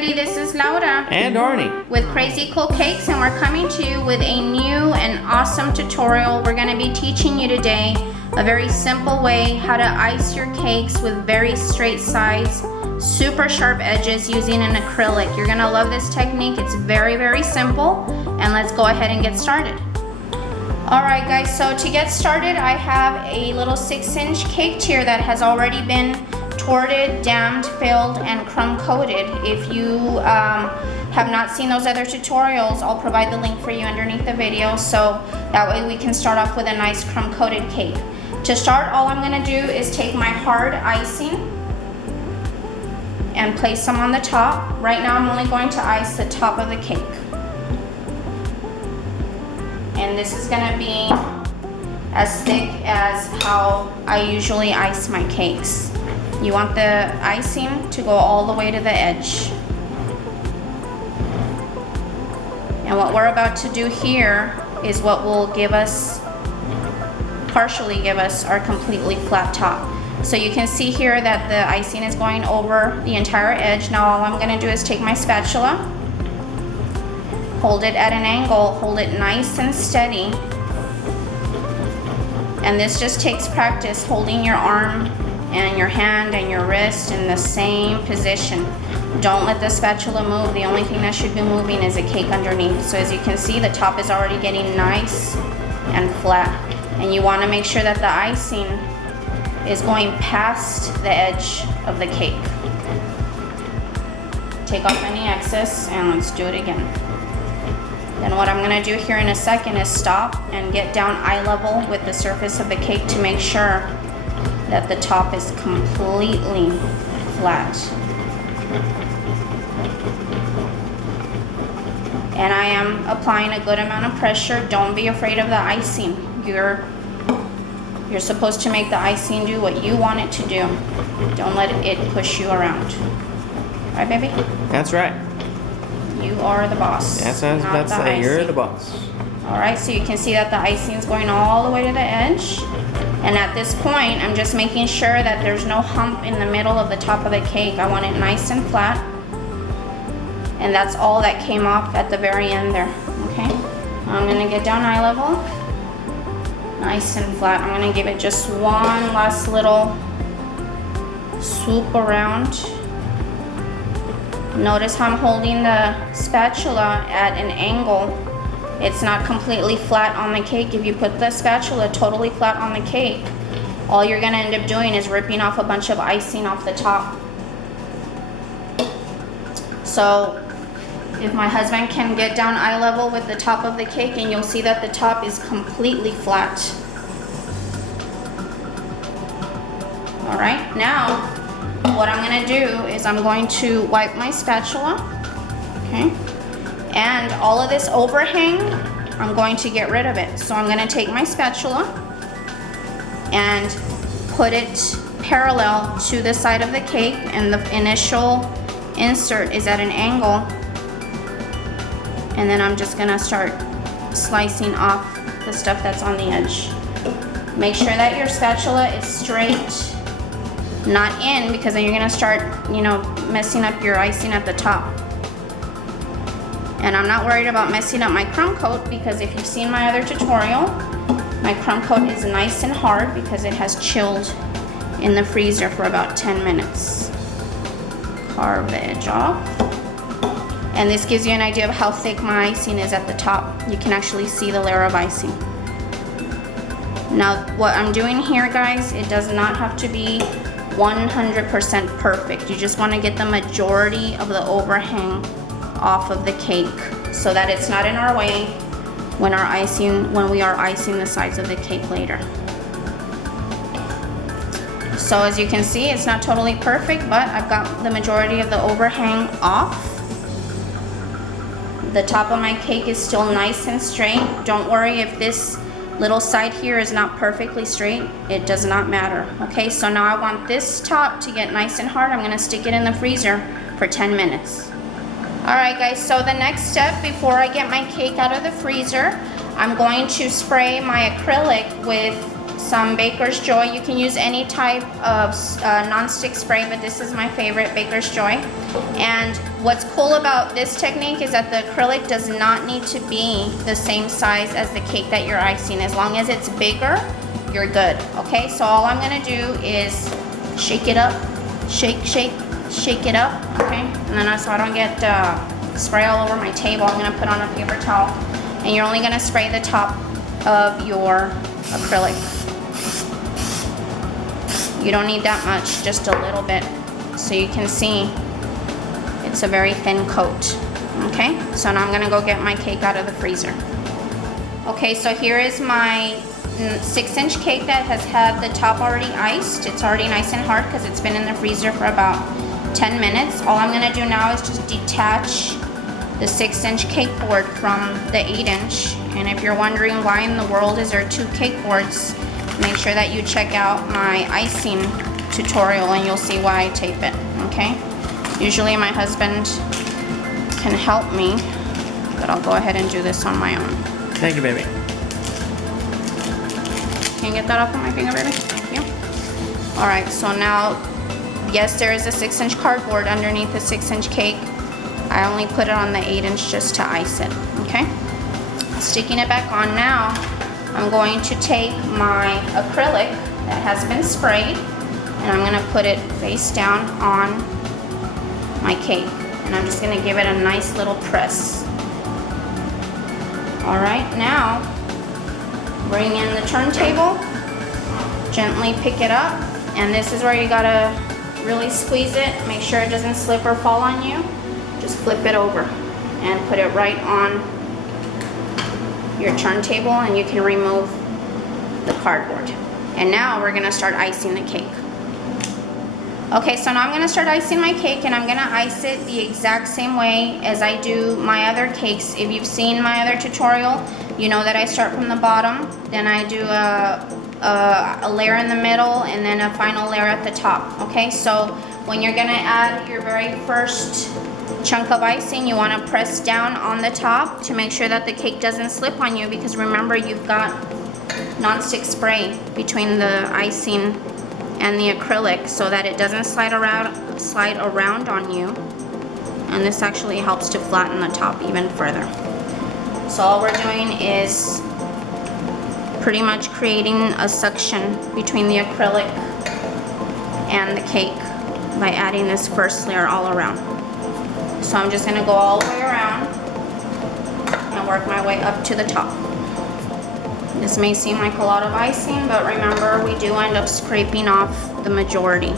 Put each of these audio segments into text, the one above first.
everybody, this is Laura and Arnie with Krazy Kool Cakes, and we're coming to you with a new and awesome tutorial. We're going to be teaching you today a very simple way how to ice your cakes with very straight sides, super sharp edges using an acrylic. You're going to love this technique. It's very, very simple, and let's go ahead and get started. Alright guys, so to get started, I have a little 6-inch cake tier that has already been torted, dammed, filled, and crumb coated. If you have not seen those other tutorials, I'll provide the link for you underneath the video, so that way we can start off with a nice crumb coated cake. To start, all I'm going to do is take my hard icing and place some on the top. Right now I'm only going to ice the top of the cake. And this is going to be as thick as how I usually ice my cakes. You want the icing to go all the way to the edge. And what we're about to do here is what will partially give us our completely flat top. So you can see here that the icing is going over the entire edge. Now all I'm going to do is take my spatula, hold it at an angle, hold it nice and steady. And this just takes practice, holding your arm and your hand and your wrist in the same position. Don't let the spatula move. The only thing that should be moving is the cake underneath. So as you can see, the top is already getting nice and flat. And you want to make sure that the icing is going past the edge of the cake. Take off any excess and let's do it again. Then what I'm going to do here in a second is stop and get down eye level with the surface of the cake to make sure that the top is completely flat. And I am applying a good amount of pressure. Don't be afraid of the icing. You're supposed to make the icing do what you want it to do. Don't let it push you around. Right, baby? That's right. You are the boss. That's what I was about to say. You're the boss. Alright, so you can see that the icing is going all the way to the edge. And at this point, I'm just making sure that there's no hump in the middle of the top of the cake. I want it nice and flat. And that's all that came off at the very end there. Okay? I'm going to get down eye level. Nice and flat. I'm going to give it just one last little swoop around. Notice how I'm holding the spatula at an angle. It's not completely flat on the cake. If you put the spatula totally flat on the cake, all you're going to end up doing is ripping off a bunch of icing off the top. So if my husband can get down eye level with the top of the cake, and you'll see that the top is completely flat. Alright, now what I'm going to do is I'm going to wipe my spatula. Okay. And all of this overhang, I'm going to get rid of it. So I'm going to take my spatula and put it parallel to the side of the cake, and the initial insert is at an angle. And then I'm just going to start slicing off the stuff that's on the edge. Make sure that your spatula is straight, not in, because then you're going to start, messing up your icing at the top. And I'm not worried about messing up my crumb coat, because if you've seen my other tutorial, my crumb coat is nice and hard because it has chilled in the freezer for about 10 minutes. Carve the edge off. And this gives you an idea of how thick my icing is at the top. You can actually see the layer of icing. Now what I'm doing here, guys, it does not have to be 100% perfect. You just want to get the majority of the overhang off of the cake so that it's not in our way when we are icing the sides of the cake later. So as you can see, it's not totally perfect, but I've got the majority of the overhang off. The top of my cake is still nice and straight. Don't worry if this little side here is not perfectly straight. It does not matter. Okay, so now I want this top to get nice and hard. I'm going to stick it in the freezer for 10 minutes. Alright guys, so the next step before I get my cake out of the freezer, I'm going to spray my acrylic with some Baker's Joy. You can use any type of non-stick spray, but this is my favorite, Baker's Joy. And what's cool about this technique is that the acrylic does not need to be the same size as the cake that you're icing. As long as it's bigger, you're good, okay? So all I'm gonna do is shake it up, shake it up, okay? And then so I don't get spray all over my table, I'm gonna put on a paper towel. And you're only gonna spray the top of your acrylic. You don't need that much, just a little bit. So you can see it's a very thin coat, okay? So now I'm gonna go get my cake out of the freezer. Okay, so here is my 6-inch cake that has had the top already iced. It's already nice and hard because it's been in the freezer for about 10 minutes. All I'm gonna do now is just detach the 6-inch cake board from the 8-inch. And if you're wondering why in the world is there 2 cake boards, make sure that you check out my icing tutorial and you'll see why I tape it, okay? Usually my husband can help me, but I'll go ahead and do this on my own. Thank you, baby. Can you get that off of my finger, baby? Thank you. All right, so now, yes, there is a 6-inch cardboard underneath the 6-inch cake. I only put it on the 8-inch just to ice it, okay? Sticking it back on now, I'm going to take my acrylic that has been sprayed and I'm gonna put it face down on my cake. And I'm just gonna give it a nice little press. All right, now, bring in the turntable, gently pick it up, and this is where you gotta really squeeze it, make sure it doesn't slip or fall on you. Just flip it over and put it right on your turntable and you can remove the cardboard. And now we're gonna start icing the cake. Okay, so now I'm gonna start icing my cake and I'm gonna ice it the exact same way as I do my other cakes. If you've seen my other tutorial, you know that I start from the bottom, then I do a layer in the middle and then a final layer at the top, okay? So when you're gonna add your very first chunk of icing, you wanna press down on the top to make sure that the cake doesn't slip on you, because remember, you've got nonstick spray between the icing and the acrylic so that it doesn't slide around on you. And this actually helps to flatten the top even further. So all we're doing is pretty much creating a suction between the acrylic and the cake by adding this first layer all around. So I'm just gonna go all the way around and work my way up to the top. This may seem like a lot of icing, but remember, we do end up scraping off the majority.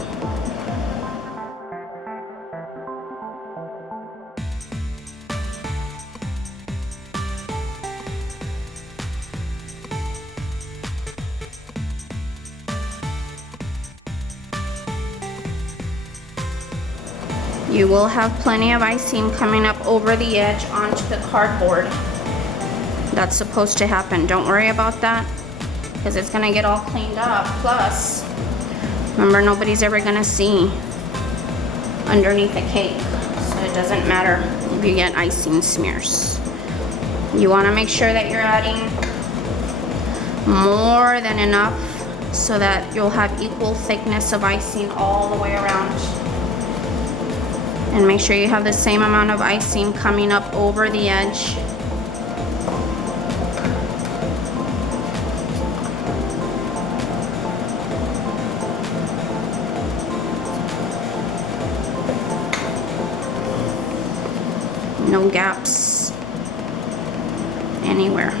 You will have plenty of icing coming up over the edge onto the cardboard. That's supposed to happen. Don't worry about that, because it's gonna get all cleaned up. Plus, remember, nobody's ever gonna see underneath the cake, so it doesn't matter if you get icing smears. You wanna make sure that you're adding more than enough so that you'll have equal thickness of icing all the way around. And make sure you have the same amount of icing coming up over the edge. No gaps anywhere.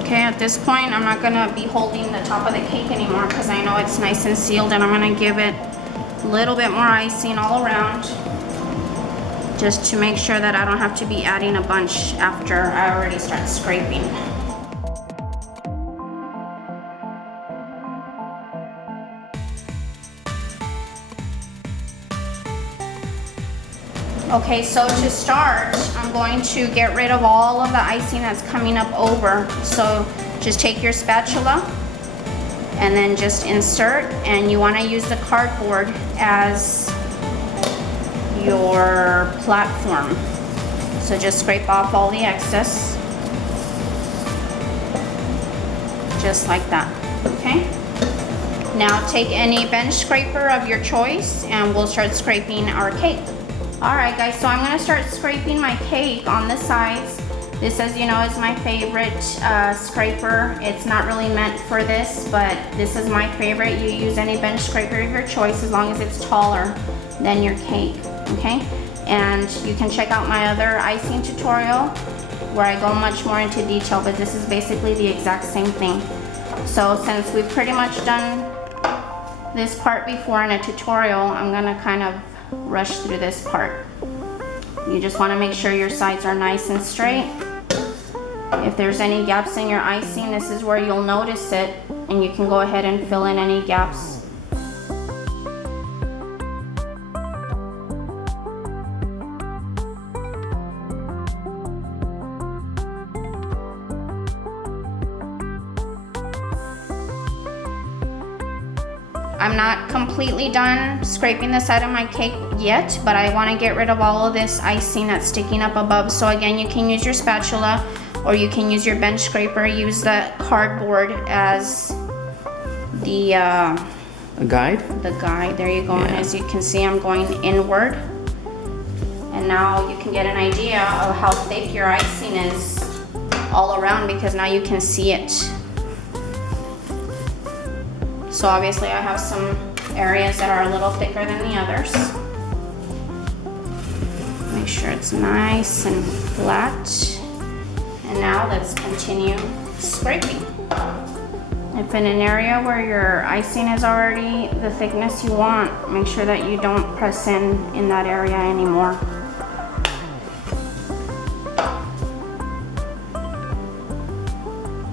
Okay, at this point, I'm not gonna be holding the top of the cake anymore because I know it's nice and sealed, and I'm gonna give it a little bit more icing all around just to make sure that I don't have to be adding a bunch after I already start scraping. Okay, so to start, I'm going to get rid of all of the icing that's coming up over. So just take your spatula and then just insert, and you want to use the cardboard as your platform. So just scrape off all the excess, just like that, okay? Now take any bench scraper of your choice and we'll start scraping our cake. Alright guys, so I'm gonna start scraping my cake on the sides. This, as you know, is my favorite scraper. It's not really meant for this, but this is my favorite. You use any bench scraper of your choice as long as it's taller than your cake, okay? And you can check out my other icing tutorial where I go much more into detail, but this is basically the exact same thing. So since we've pretty much done this part before in a tutorial, I'm gonna kind of rush through this part. You just wanna make sure your sides are nice and straight. If there's any gaps in your icing, this is where you'll notice it, and you can go ahead and fill in any gaps. I'm not completely done scraping the side of my cake yet, but I want to get rid of all of this icing that's sticking up above. So again, you can use your spatula or you can use your bench scraper. Use the cardboard as the guide. The guide, there you go. Yeah. And as you can see, I'm going inward. And now you can get an idea of how thick your icing is all around, because now you can see it. So obviously I have some areas that are a little thicker than the others. Make sure it's nice and flat. And now let's continue scraping. If in an area where your icing is already the thickness you want, make sure that you don't press in that area anymore.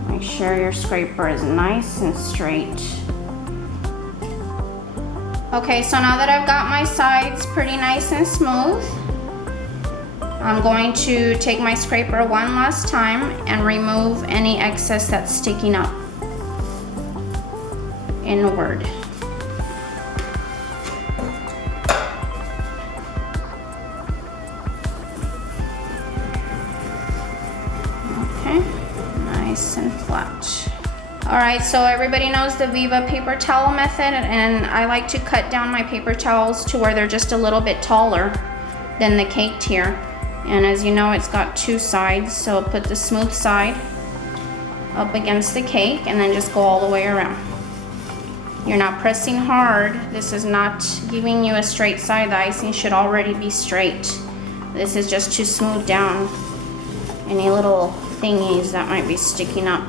Make sure your scraper is nice and straight. Okay, so now that I've got my sides pretty nice and smooth, I'm going to take my scraper one last time and remove any excess that's sticking up inward. Okay, nice and flat. Alright, so everybody knows the Viva paper towel method, and I like to cut down my paper towels to where they're just a little bit taller than the cake tier. And as you know, it's got two sides, so put the smooth side up against the cake and then just go all the way around. You're not pressing hard. This is not giving you a straight side. The icing should already be straight. This is just to smooth down any little thingies that might be sticking up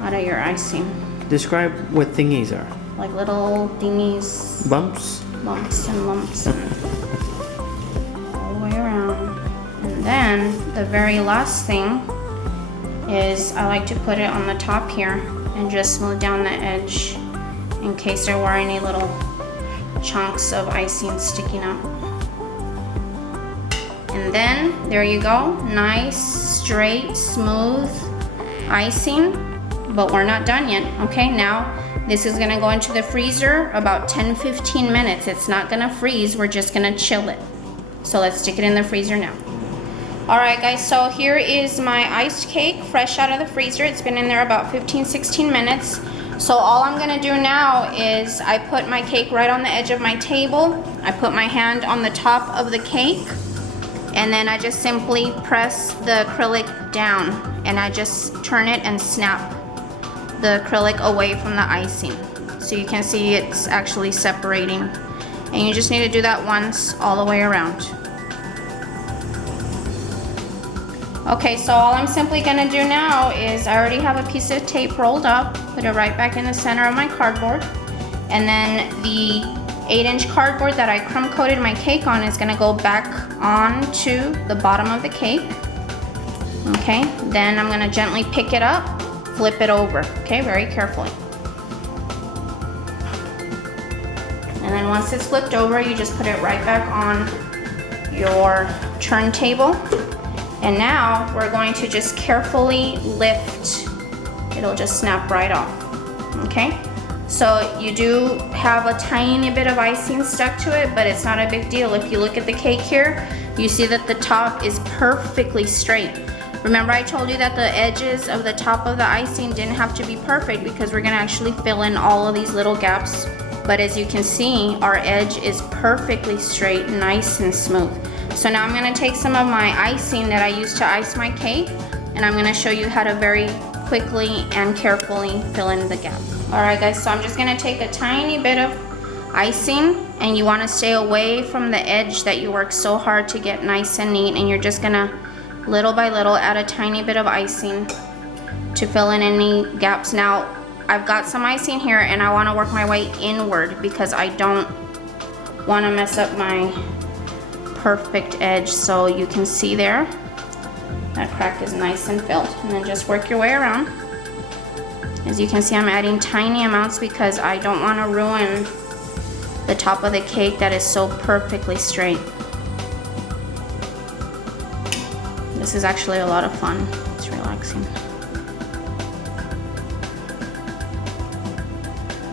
out of your icing. Describe what thingies are. Like little thingies. Bumps? Bumps and lumps. And all the way around. And then the very last thing is I like to put it on the top here and just smooth down the edge in case there were any little chunks of icing sticking up. And then there you go. Nice, straight, smooth icing. But we're not done yet. Okay, now this is gonna go into the freezer about 10-15 minutes. It's not gonna freeze, we're just gonna chill it. So let's stick it in the freezer now. Alright guys, so here is my iced cake fresh out of the freezer. It's been in there about 15-16 minutes. So all I'm gonna do now is I put my cake right on the edge of my table. I put my hand on the top of the cake, and then I just simply press the acrylic down, and I just turn it and snap the acrylic away from the icing. So you can see it's actually separating. And you just need to do that once all the way around. Okay, so all I'm simply gonna do now is I already have a piece of tape rolled up, put it right back in the center of my cardboard. And then the 8-inch cardboard that I crumb coated my cake on is gonna go back onto the bottom of the cake. Okay, then I'm gonna gently pick it up, flip it over, okay, very carefully. And then once it's flipped over, you just put it right back on your turntable. And now we're going to just carefully lift. It'll just snap right off, okay? So you do have a tiny bit of icing stuck to it, but it's not a big deal. If you look at the cake here, you see that the top is perfectly straight. Remember I told you that the edges of the top of the icing didn't have to be perfect because we're gonna actually fill in all of these little gaps. But as you can see, our edge is perfectly straight, nice and smooth. So now I'm gonna take some of my icing that I used to ice my cake, and I'm gonna show you how to very quickly and carefully fill in the gap. All right guys, so I'm just gonna take a tiny bit of icing, and you wanna stay away from the edge that you work so hard to get nice and neat, and you're just gonna, little by little, add a tiny bit of icing to fill in any gaps. Now, I've got some icing here, and I wanna work my way inward because I don't wanna mess up my perfect edge. So you can see there, that crack is nice and filled. And then just work your way around. As you can see, I'm adding tiny amounts because I don't want to ruin the top of the cake that is so perfectly straight. This is actually a lot of fun. It's relaxing.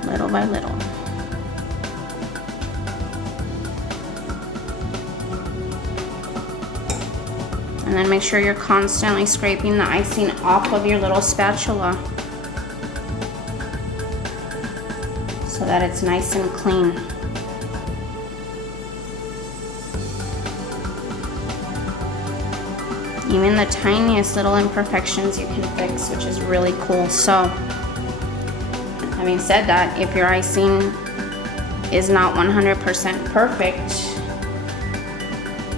Little by little. And then make sure you're constantly scraping the icing off of your little spatula so that it's nice and clean. Even the tiniest little imperfections you can fix, which is really cool. So, having said that, if your icing is not 100% perfect,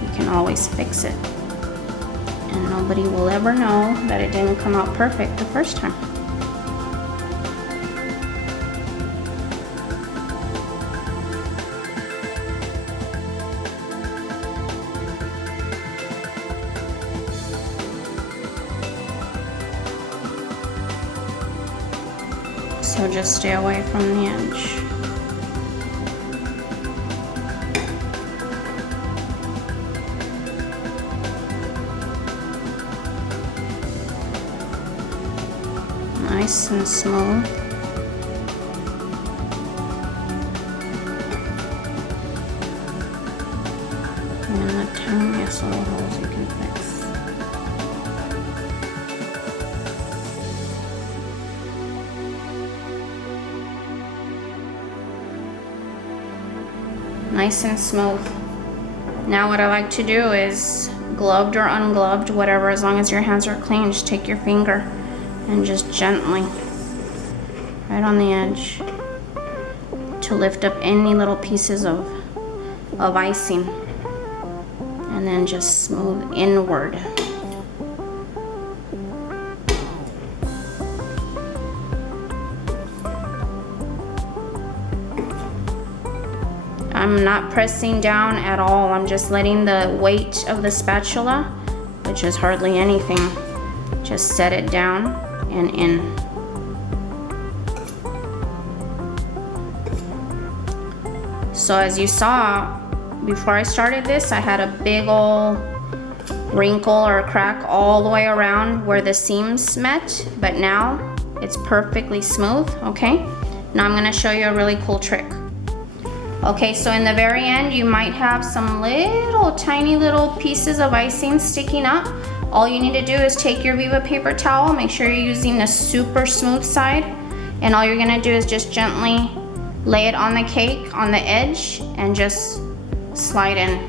you can always fix it. And nobody will ever know that it didn't come out perfect the first time. So just stay away from the edge. Nice and smooth. And the tiniest little holes you can fix. Nice and smooth. Now what I like to do is, gloved or ungloved, whatever, as long as your hands are clean, just take your finger and just gently, right on the edge, to lift up any little pieces of icing, and then just smooth inward. I'm not pressing down at all. I'm just letting the weight of the spatula, which is hardly anything, just set it down and in. So as you saw, before I started this, I had a big old wrinkle or a crack all the way around where the seams met, but now it's perfectly smooth, okay? Now I'm gonna show you a really cool trick. Okay, so in the very end, you might have some little tiny little pieces of icing sticking up. All you need to do is take your Viva paper towel, make sure you're using the super smooth side, and all you're gonna do is just gently lay it on the cake, on the edge, and just slide in.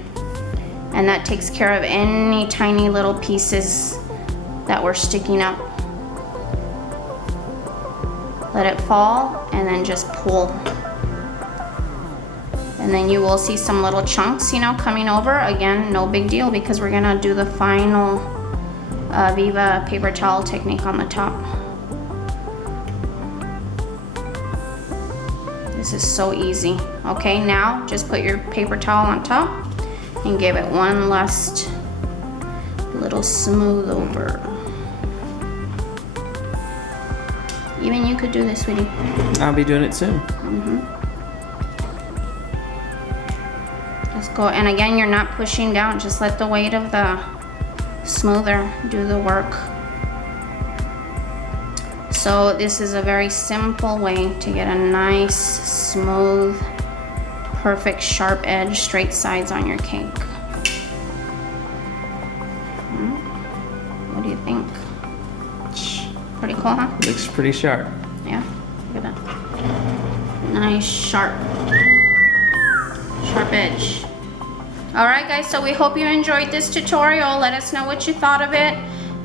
And that takes care of any tiny little pieces that were sticking up. Let it fall, and then just pull. And then you will see some little chunks, you know, coming over. Again, no big deal because we're gonna do the final Viva paper towel technique on the top. This is so easy. Okay, now just put your paper towel on top and give it one last little smooth over. Even you could do this, sweetie. I'll be doing it soon. Just go, and again, you're not pushing down. Just let the weight of the smoother do the work. So this is a very simple way to get a nice, smooth, perfect, sharp edge, straight sides on your cake. What What do you think? Pretty cool, huh? Looks pretty sharp. Yeah, look at that. Nice, sharp edge. All right, guys, so we hope you enjoyed this tutorial. Let us know what you thought of it.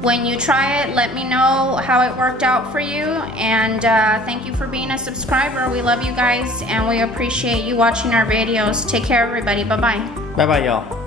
When you try it, let me know how it worked out for you. And thank you for being a subscriber. We love you guys, and we appreciate you watching our videos. Take care, everybody. Bye-bye. Bye-bye, y'all.